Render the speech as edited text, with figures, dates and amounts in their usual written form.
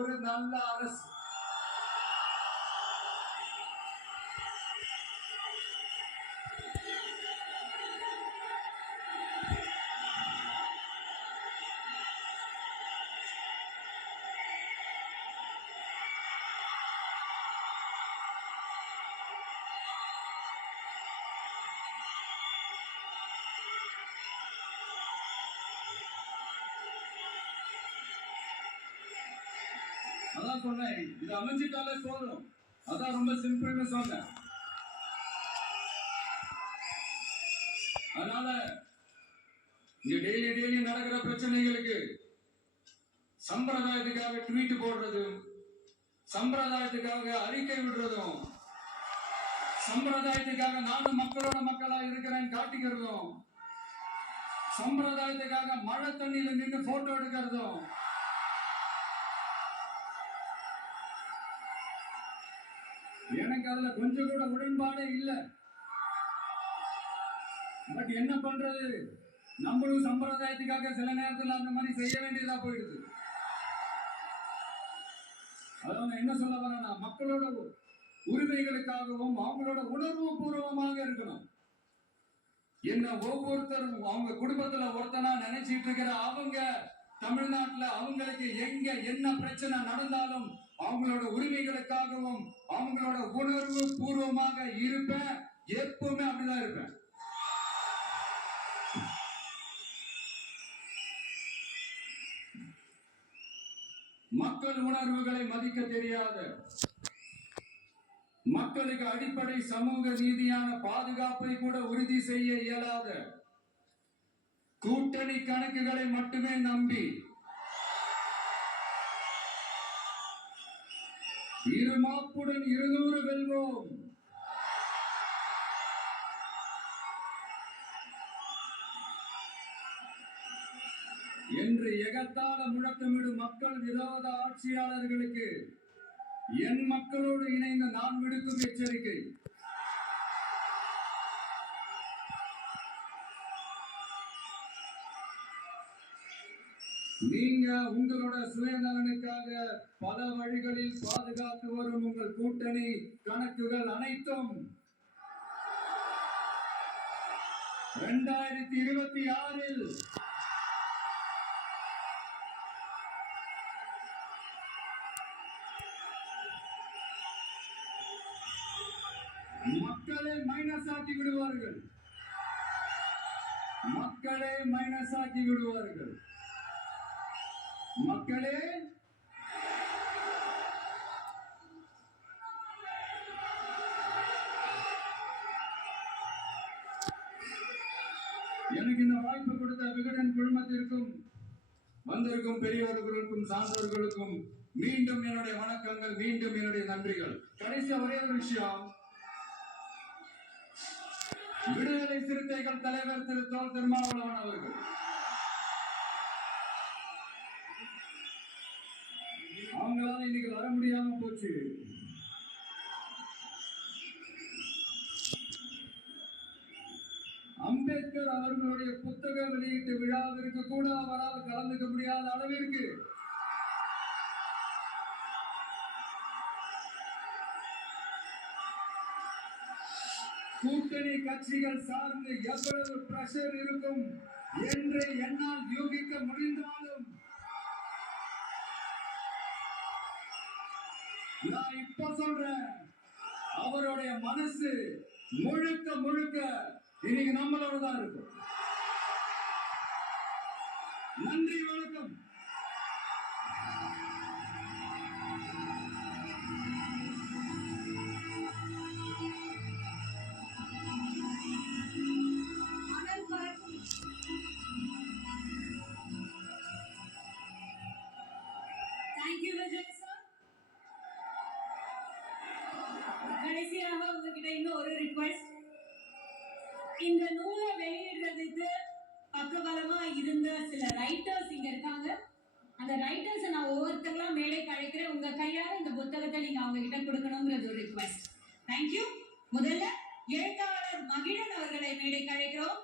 ஒரு நல்ல அரசு. அதான் சொன்னேன், இது அமைஞ்சிட்டாலே போதும். அதான் ரொம்ப சிம்பிள்னு சொன்னேன். அதனால இங்க டெய்லி நடக்கிற பிரச்சனைகளுக்கு சம்பிரதாயத்துக்காக ட்வீட் போடுறதும், சம்பிரதாயத்துக்காக அறிக்கை விடுறதும், சம்பிரதாயத்துக்காக நானும் மக்களோட மக்களா இருக்கிறேன் காட்டிக்கிறதும், சம்பிரதாயத்துக்காக மழை தண்ணியில நின்று போட்டோ எடுக்கிறதும், எனக்கு அதுல கொஞ்சம் கூட உடன்பாடே இல்லை. பட் என்ன பண்றது, நம்மளும் சம்பிரதாயத்துக்காக சில நேரத்தில் அந்த மாதிரி செய்ய வேண்டியதா போயிடுது. அதான் என்ன சொல்ல வரேன்னா, மக்களோட உரிமைகளுக்காகவும் அவங்களோட உணர்வு பூர்வமாக இருக்கணும். என்ன ஒவ்வொருத்தரும் அவங்க குடும்பத்துல ஒருத்தனா நினைச்சிட்டு இருக்கிற அவங்க தமிழ்நாட்டுல அவங்களுக்கு எங்க என்ன பிரச்சனை நடந்தாலும் அவங்களோட உரிமைகளுக்காகவும் அவங்களோட உணர்வு பூர்வமாக இருப்பேன். எப்பவுமே அப்படிதான் இருப்பேன். மக்கள் உணர்வுகளை மதிக்க தெரியாத, மக்களுக்கு அடிப்படை சமூக நீதியான பாதுகாப்பை கூட உறுதி செய்ய இயலாத, கூட்டணி கணக்குகளை மட்டுமே நம்பி இருமாப்புடன் 200 வெல்வோம் என்று எகத்தால முழக்கமிடும் மக்கள் விரோத ஆட்சியாளர்களுக்கு என் மக்களோடு இணைந்த நான் விடுக்கும் எச்சரிக்கை. நீங்க உங்களோட சுயநலனுக்காக பல வழிகளில் பாதுகாத்து வரும் உங்கள் கூட்டணி கணக்குகள் அனைத்தும் 2026 மக்களே மைனஸ் ஆக்கி விடுவார்கள். மக்களே மைனஸ் ஆக்கி விடுவார்கள். மக்களே எனக்கு இந்த வாய்ப்பு கொடுத்த விகடன் குழுமத்திற்கும் வந்திருக்கும் பெரியவர்களுக்கும் சான்றோர்களுக்கும் மீண்டும் என்னுடைய வணக்கங்கள், மீண்டும் என்னுடைய நன்றிகள். கடைசி ஒரே ஒரு விஷயம், விடுதலை சிறுத்தைகள் தலைவர் திரு தோல் திருமாவளவன் அவர்கள் அவங்களால இன்னைக்கு வர முடியாம போச்சு. அம்பேத்கர் அவர்களுடைய புத்தக வெளியீட்டு விழாவிற்கு கூட அவரால் கலந்துக்க முடியாத அளவிற்கு கூட்டணி கட்சிகள் சார்ந்து எவ்வளவு பிரஷர் இருக்கும் என்று என்னால் யூகிக்க முடிந்தாலும் நான் இப்ப சொல்றேன், அவருடைய மனசு முழுக்க முழுக்க இன்னைக்கு நம்மளோட தான் இருக்கும். நன்றி, வணக்கம். கடைசியாக உங்ககிட்ட இன்னும் ஒரு ரிக்வெஸ்ட், இந்த நூலை வெளியிடுறதுக்கு பக்கபலமா இருந்த சில ரைட்டர்ஸ் இங்க இருக்காங்க. அந்த ரைட்டர்ஸை நான் ஒவ்வொருத்தங்களா மேடைக்கு அழைக்கிறேன். உங்க கையால இந்த புத்தகத்தை நீங்க அவங்க கிட்ட கொடுக்கணுங்கிறது ஒரு ரிக்வெஸ்ட். தேங்க்யூ. முதல்ல எழுத்தாளர் மகிழன் அவர்களை மேடைக்கு அழைக்கிறோம்.